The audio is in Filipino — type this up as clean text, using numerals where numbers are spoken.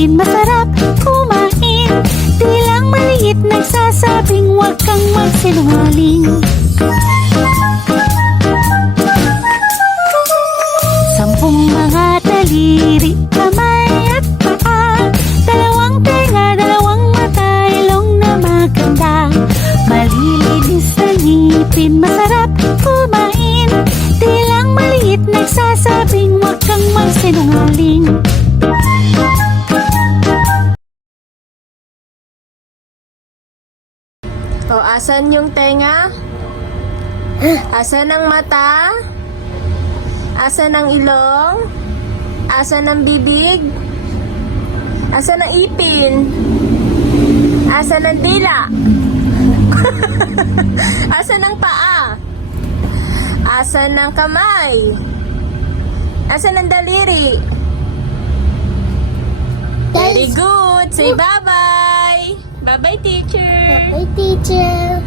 ngipin, masarap kumain. Tilang maliit nagsasabing huwag kang magsinungaling. Sampung mga daliri, kamay at paa, dalawang tenga, dalawang mata, ilong na maganda. Malilinis na ngipin, masarap kumain. Tilang maliit nagsasabing huwag kang magsinungaling. O, asan yung tenga? Asan ang mata? Asan ang ilong? Asan ang bibig? Asan ang ipin? Asan ang dila? Asan ang paa? Asan ang kamay? Asan ang daliri? Very good! Say bye-bye! Bye-bye, teacher! Bye, teacher.